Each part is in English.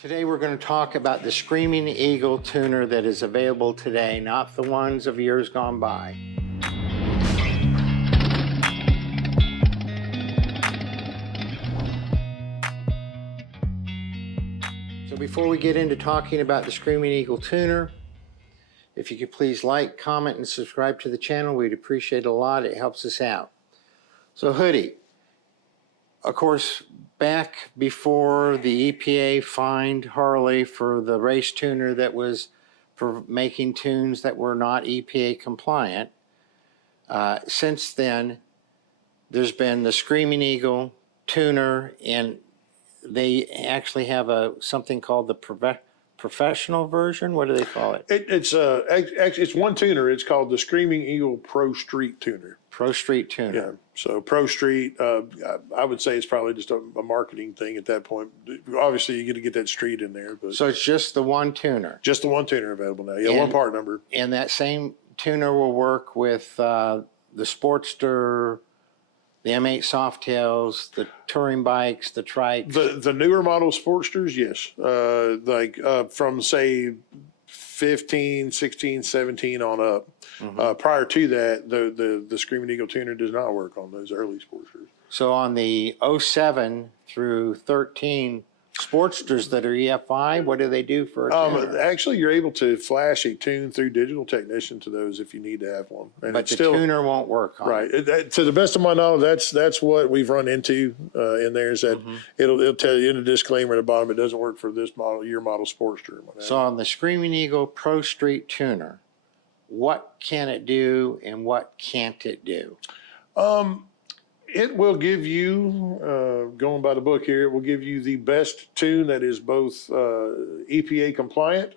Today we're going to talk about the Screaming Eagle tuner that is available today, not the ones of years gone by. So before we get into talking about the Screaming Eagle tuner, if you could please like, comment, and subscribe to the channel, we'd appreciate it a lot. It helps us out. So Hoodie, of course, back before the EPA fined Harley for the race tuner that was for making tunes that were not EPA compliant, since then, there's been the Screaming Eagle tuner, and they actually have something called the professional version. What do they call it? It's one tuner. It's called the Screaming Eagle Pro Street Tuner. Pro Street tuner. Yeah. So Pro Street, I would say it's probably just a marketing thing at that point. Obviously, you get to get that street in there, but So it's just the one tuner. just the one tuner available now. Yeah, one part number. And that same tuner will work with the Sportster, the M8 Softails, the touring bikes, the trikes. The newer model Sportsters, yes. From say 15, 16, 17 on up. Prior to that, the Screaming Eagle tuner does not work on those early Sportsters. So on the 07 through 13 Sportsters that are EFI, what do they do for a tuner? Actually, you're able to flash a tune through Digital Technician to those if you need to have one. And But the tuner won't work on it. Right. To the best of my knowledge, that's what we've run into in there is that it'll tell you in the disclaimer at the bottom, it doesn't work for this model, your model Sportster. So on the Screaming Eagle Pro Street tuner, what can it do and what can't it do? It will give you, going by the book here, it will give you the best tune that is both EPA compliant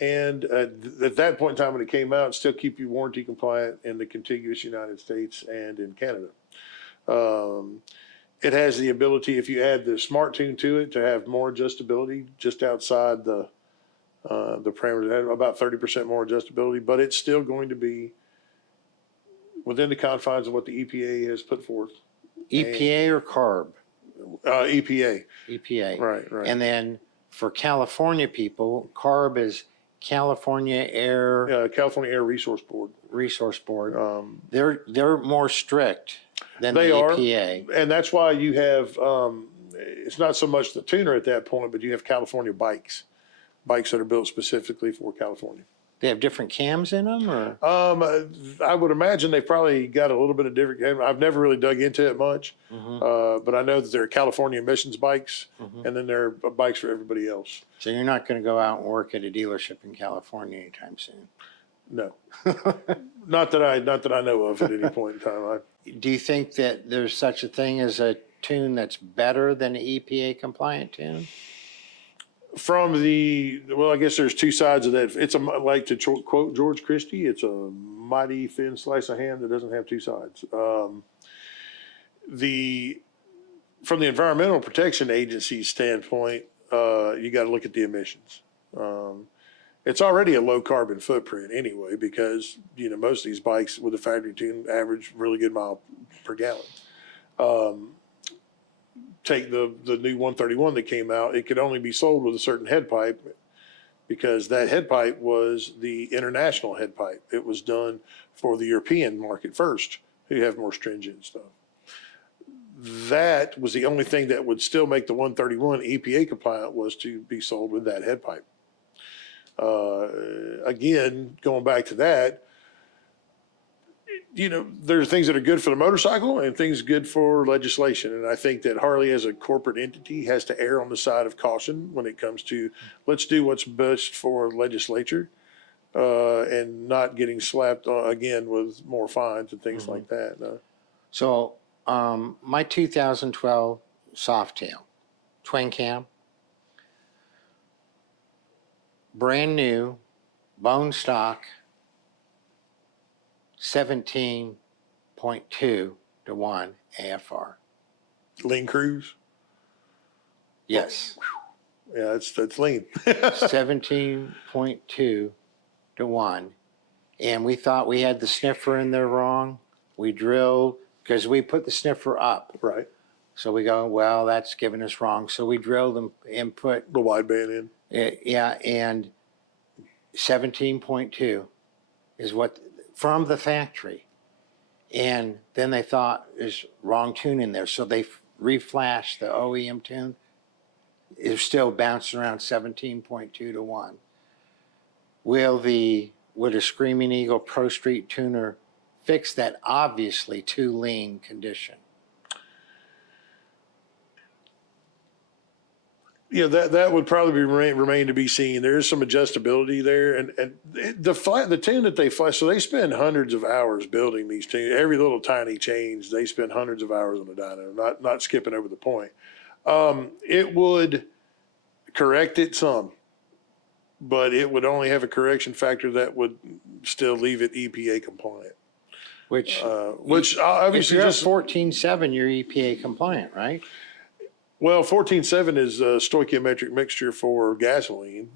and at that point in time when it came out, still keep you warranty compliant in the contiguous United States and in Canada. It has the ability, if you add the Smart Tune to it, to have more adjustability just outside the parameters, about 30% more adjustability, but it's still going to be within the confines of what the EPA has put forth. EPA or CARB? EPA. EPA. Right. And then for California people, CARB is California Air Resource Board. They're more strict than the EPA. And that's why you have, it's not so much the tuner at that point, but you have California bikes that are built specifically for California. They have different cams in them, or? I would imagine they've probably got a little bit of different cams. I've never really dug into it much, but I know that there are California emissions bikes, and then there are bikes for everybody else. So you're not going to go out and work at a dealership in California anytime soon? No, not that I know of at any point in time. Do you think that there's such a thing as a tune that's better than an EPA compliant tune? I guess there's two sides of that. It's like to quote George Christie, it's a mighty thin slice of ham that doesn't have two sides. From the Environmental Protection Agency's standpoint, you got to look at the emissions. It's already a low carbon footprint anyway, because most of these bikes with a factory tune average really good mile per gallon. Take the new 131 that came out, it could only be sold with a certain head pipe because that head pipe was the international head pipe. It was done for the European market first, who have more stringent stuff. That was the only thing that would still make the 131 EPA compliant, was to be sold with that head pipe. Again, going back to that, there are things that are good for the motorcycle and things good for legislation. And I think that Harley as a corporate entity has to err on the side of caution when it comes to let's do what's best for legislature and not getting slapped again with more fines and things like that. No. So my 2012 Softail, twin cam, brand new, bone stock, 17.2 to 1 AFR. Lean cruise? Yes. Yeah, that's lean. 17.2 to 1. And we thought we had the sniffer in there wrong. We drilled, because we put the sniffer up. Right. So we go, well, that's giving us wrong. So we drilled and put, The wideband in. yeah, and 17.2 is what, from the factory. And then they thought there's wrong tune in there. So they reflashed the OEM tune. It's still bouncing around 17.2 to 1. Would a Screaming Eagle Pro Street tuner fix that obviously too lean condition? Yeah, that would probably remain to be seen. There is some adjustability there, and the tune that they flash. So they spend hundreds of hours building these tunes. Every little tiny change, they spend hundreds of hours on the dyno. Not skipping over the point. It would correct it some, but it would only have a correction factor that would still leave it EPA compliant. Which Obviously if you're just at 14.7, you're EPA compliant, right? Well, 14.7 is a stoichiometric mixture for gasoline,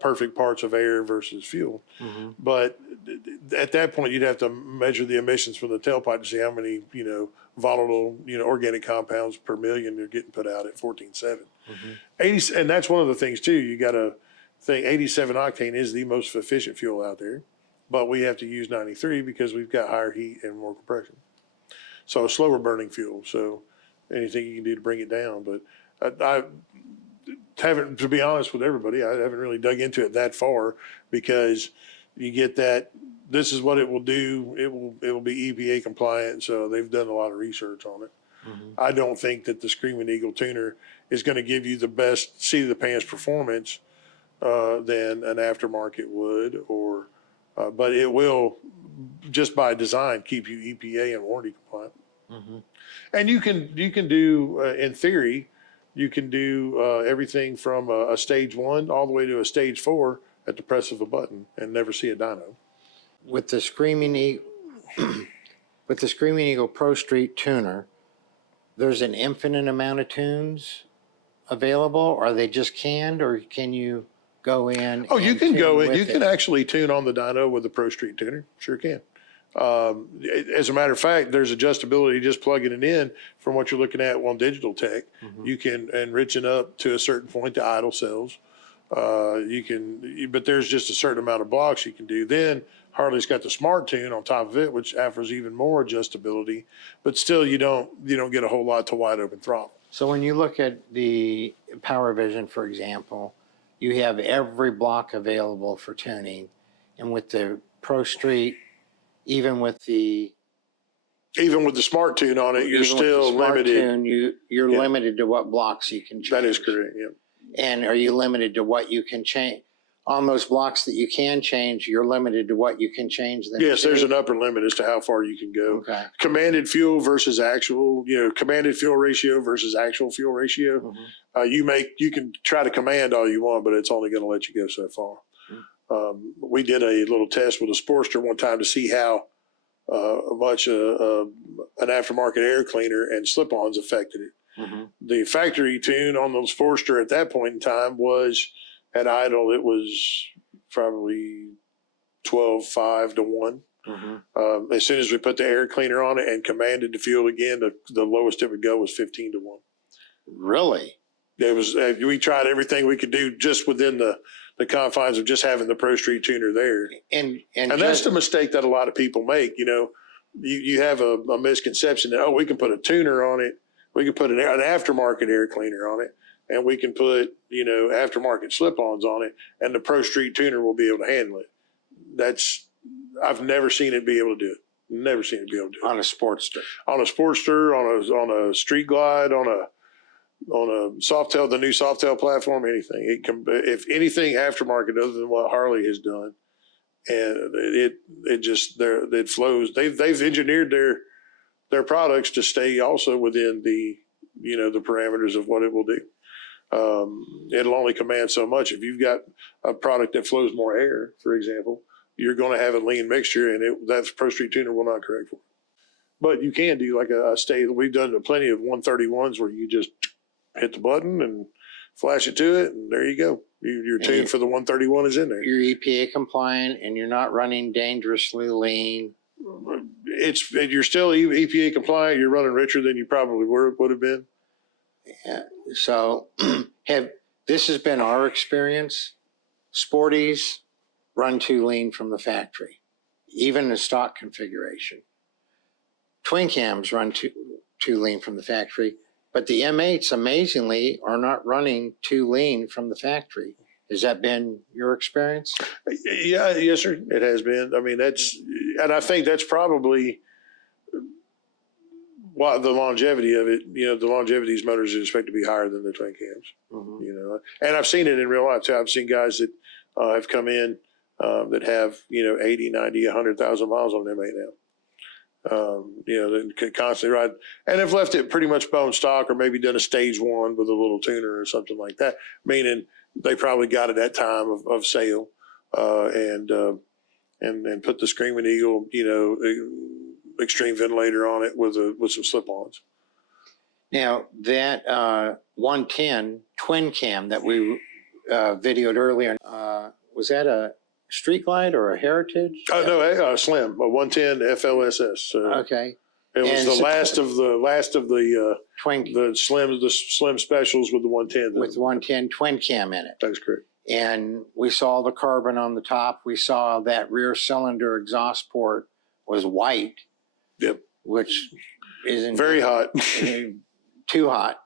perfect parts of air versus fuel. But at that point, you'd have to measure the emissions from the tailpipe to see how many, volatile, organic compounds per million are getting put out at 14.7. 80, and that's one of the things too. You got to think 87 octane is the most efficient fuel out there, but we have to use 93 because we've got higher heat and more compression. So a slower burning fuel. So anything you can do to bring it down. But I haven't, to be honest with everybody, I haven't really dug into it that far because you get that this is what it will do. It will be EPA compliant. So they've done a lot of research on it. I don't think that the Screaming Eagle tuner is going to give you the best seat of the pants performance than an aftermarket would, but it will just by design keep you EPA and warranty compliant. And you can do, in theory, you can do everything from a stage 1 all the way to a stage 4 at the press of a button and never see a dyno. With the Screaming Eagle Pro Street tuner, there's an infinite amount of tunes available. Are they just canned, or can you go in? Oh, you can go in. You can it? actually tune on the dyno with the Pro Street tuner. Sure can. As a matter of fact, there's adjustability just plugging it in from what you're looking at on digital tech. You can enrich it up to a certain point to idle cells. But there's just a certain amount of blocks you can do. Then Harley's got the Smart Tune on top of it, which offers even more adjustability. But still, you don't get a whole lot to wide open throttle. So when you look at the Power Vision, for example, you have every block available for tuning, and with the Pro Street, even with the Smart Tune on it, you're still limited. You're limited to what blocks you can change. That is correct. Yeah. And are you limited to what you can change? On those blocks that you can change, you're limited to what you can change them. Yes, there's an upper limit as to how far you can go. Okay. Commanded fuel versus actual, commanded fuel ratio versus actual fuel ratio. You can try to command all you want, but it's only going to let you go so far. We did a little test with a Sportster one time to see how much an aftermarket air cleaner and slip-ons affected it. The factory tune on the Sportster at that point in time was at idle. It was probably 12.5 to 1. As soon as we put the air cleaner on it and commanded the fuel again, the lowest it would go was 15 to 1. Really? It was. We tried everything we could do just within the confines of just having the Pro Street tuner there. And that's the mistake that a lot of people make. You have a misconception that, we can put a tuner on it. We can put an aftermarket air cleaner on it, and we can put, aftermarket slip-ons on it, and the Pro Street tuner will be able to handle it. I've never seen it be able to do it. Never seen it be able to do it. On a Sportster. On a Sportster, on a Street Glide, on a Softail, the new Softail platform, anything. If anything aftermarket other than what Harley has done, and it flows. They've engineered their products to stay also within the parameters of what it will do. It'll only command so much. If you've got a product that flows more air, for example, you're going to have a lean mixture, and that Pro Street tuner will not correct for it. But you can do like a stay. We've done plenty of 131s where you just hit the button and flash it to it, and there you go. Your tune for the 131 is in there. You're EPA compliant, and you're not running dangerously lean. You're still EPA compliant. You're running richer than you probably would have been. So this has been our experience. Sporties run too lean from the factory, even in stock configuration. Twin cams run too lean from the factory, but the M8s amazingly are not running too lean from the factory. Has that been your experience? Yeah, yes, sir. It has been. I mean, and I think that's probably why the longevity of it. The longevity of these motors is expected to be higher than the twin cams. Mm-hmm. And I've seen it in real life too. I've seen guys that have come in that have 80, 90, 100,000 miles on them right now. That could constantly ride and have left it pretty much bone stock, or maybe done a stage one with a little tuner or something like that. Meaning they probably got it at time of sale, and put the Screaming Eagle, extreme ventilator on it with some slip-ons. Now that 110 twin cam that we videoed earlier, was that a Street Glide or a Heritage? Oh no, Slim, a 110 FLSS. Okay. It was the last of the twin, the slim specials with the 110 with 110 twin cam in it. That's correct. And we saw the carbon on the top. We saw that rear cylinder exhaust port was white. Yep. Which isn't very hot. Too hot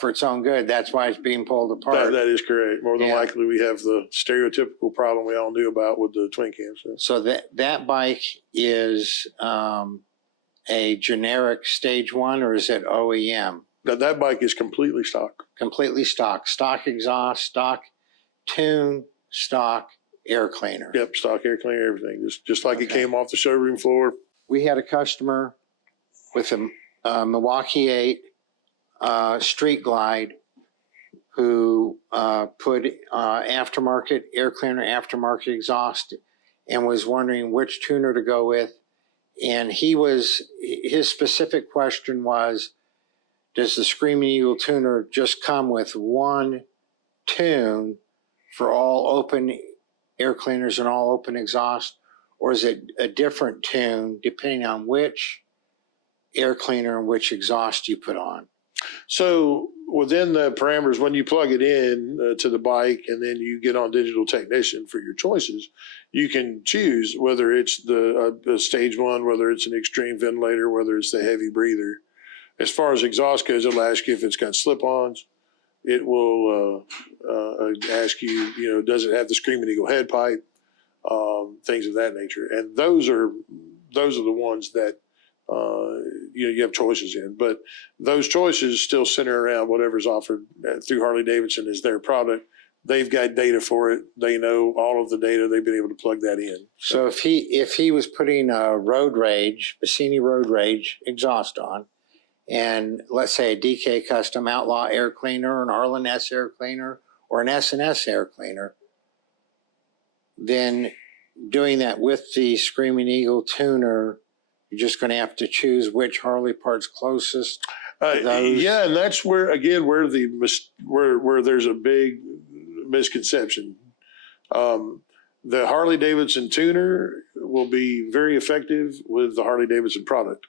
for its own good. That's why it's being pulled apart. That is correct. More than likely, we have the stereotypical problem we all knew about with the twin cams. So that bike is a generic stage one, or is it OEM? That bike is completely stock. Completely stock. Stock exhaust, stock tune, stock air cleaner. Yep, stock air cleaner, everything. Just like it came off the showroom floor. We had a customer with a Milwaukee 8 Street Glide who put aftermarket air cleaner, aftermarket exhaust, and was wondering which tuner to go with. And his specific question was, does the Screaming Eagle tuner just come with one tune for all open air cleaners and all open exhaust, or is it a different tune depending on which air cleaner and which exhaust you put on? So within the parameters, when you plug it in to the bike and then you get on Digital Technician for your choices, you can choose whether it's the stage one, whether it's an extreme ventilator, whether it's the heavy breather. As far as exhaust goes, it'll ask you if it's got slip-ons. It will ask you, does it have the Screaming Eagle head pipe? Things of that nature. And those are the ones that you have choices in, but those choices still center around whatever's offered through Harley Davidson as their product. They've got data for it. They know all of the data. They've been able to plug that in. So if he was putting a Road Rage, Bassini Road Rage exhaust on, and let's say a DK Custom Outlaw air cleaner, an Arlen S air cleaner, or an S&S air cleaner, then doing that with the Screaming Eagle tuner, you're just going to have to choose which Harley part's closest to those. Yeah, and that's where there's a big misconception. The Harley Davidson tuner will be very effective with the Harley Davidson product.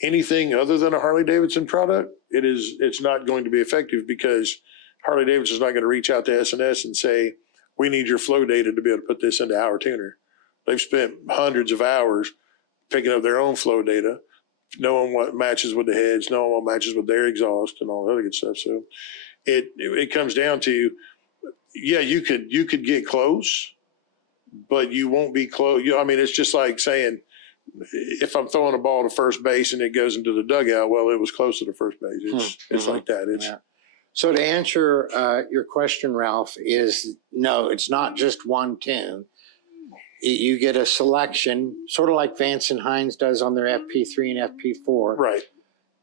Anything other than a Harley Davidson product, it's not going to be effective, because Harley Davidson is not going to reach out to S&S and say, we need your flow data to be able to put this into our tuner. They've spent hundreds of hours picking up their own flow data, knowing what matches with the heads, knowing what matches with their exhaust, and all that other good stuff. So it comes down to, you could get close, but you won't be close. It's just like saying, if I'm throwing a ball to first base and it goes into the dugout, well, it was close to the first base. It's like that. So to answer your question, Ralph, no, it's not just one tune. You get a selection, sort of like Vance and Hines does on their FP3 and FP4. Right.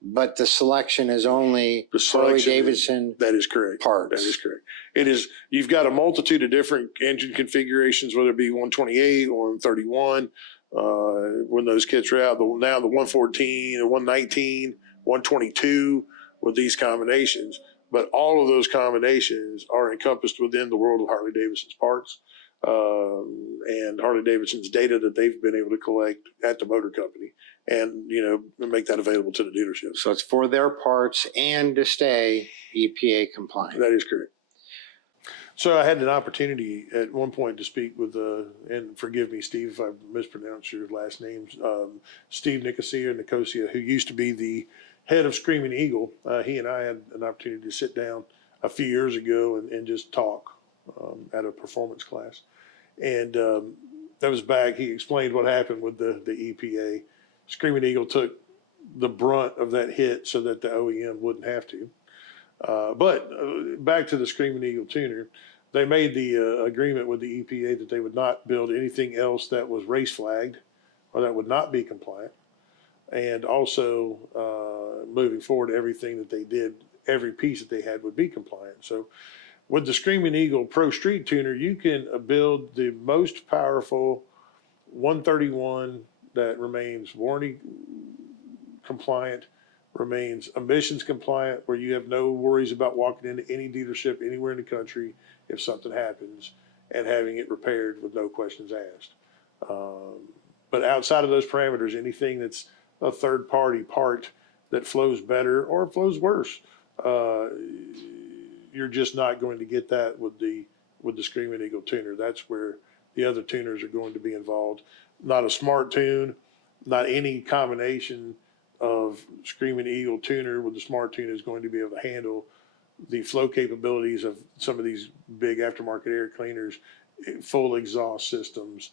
But the selection is only Harley Davidson. That is correct. Parts. That is correct. It is. You've got a multitude of different engine configurations, whether it be 128 or 131. When those kits are out, now the 114, the 119, 122 with these combinations. But all of those combinations are encompassed within the world of Harley Davidson's parts. and Harley Davidson's data that they've been able to collect at the motor company, and make that available to the dealership. So it's for their parts and to stay EPA compliant. That is correct. So I had an opportunity at one point to speak with, and forgive me, Steve, if I mispronounced your last name, Steve Nicosia, who used to be the head of Screaming Eagle. He and I had an opportunity to sit down a few years ago and just talk at a performance class. And that was back, he explained what happened with the EPA. Screaming Eagle took the brunt of that hit so that the OEM wouldn't have to. But back to the Screaming Eagle tuner, they made the agreement with the EPA that they would not build anything else that was race flagged or that would not be compliant. And also, moving forward, everything that they did, every piece that they had would be compliant. So with the Screaming Eagle Pro Street Tuner, you can build the most powerful 131 that remains warranty compliant, remains emissions compliant, where you have no worries about walking into any dealership anywhere in the country if something happens and having it repaired with no questions asked. But outside of those parameters, anything that's a third party part that flows better or flows worse, you're just not going to get that with the Screaming Eagle tuner. That's where the other tuners are going to be involved. Not a smart tune, not any combination of Screaming Eagle tuner with the smart tune is going to be able to handle the flow capabilities of some of these big aftermarket air cleaners, full exhaust systems,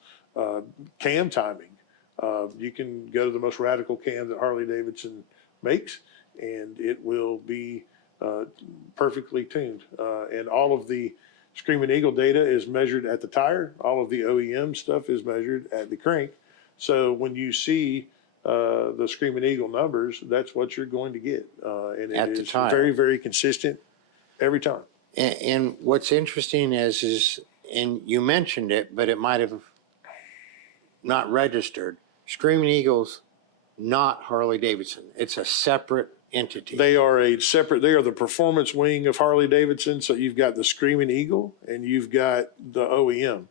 cam timing. You can go to the most radical cam that Harley Davidson makes, and it will be perfectly tuned. And all of the Screaming Eagle data is measured at the tire. All of the OEM stuff is measured at the crank. So when you see the Screaming Eagle numbers, that's what you're going to get. And it is very, very consistent every time. And what's interesting is, and you mentioned it, but it might have not registered. Screaming Eagle's not Harley Davidson. It's a separate entity. They are the performance wing of Harley Davidson. So you've got the Screaming Eagle and you've got the OEM.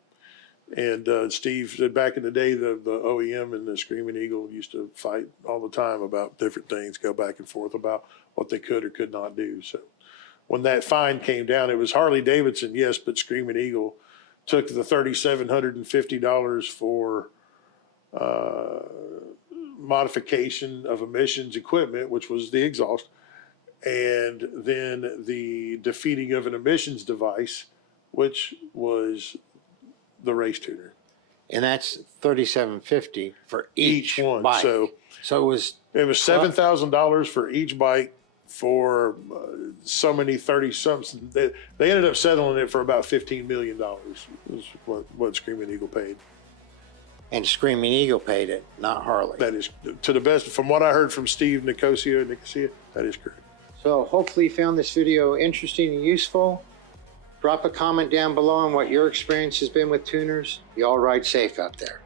And Steve said back in the day, the OEM and the Screaming Eagle used to fight all the time about different things, go back and forth about what they could or could not do. So when that fine came down, it was Harley Davidson, yes, but Screaming Eagle took the $3,750 for modification of emissions equipment, which was the exhaust, and then the defeating of an emissions device, which was the race tuner. And that's $3,750 for each one bike. So it was $7,000 for each bike for so many 30-something. They ended up settling it for about $15 million is what Screaming Eagle paid. And Screaming Eagle paid it, not Harley. That is, to the best, from what I heard from Steve Nicosia, that is correct. So hopefully you found this video interesting and useful. Drop a comment down below on what your experience has been with tuners. You all ride safe out there.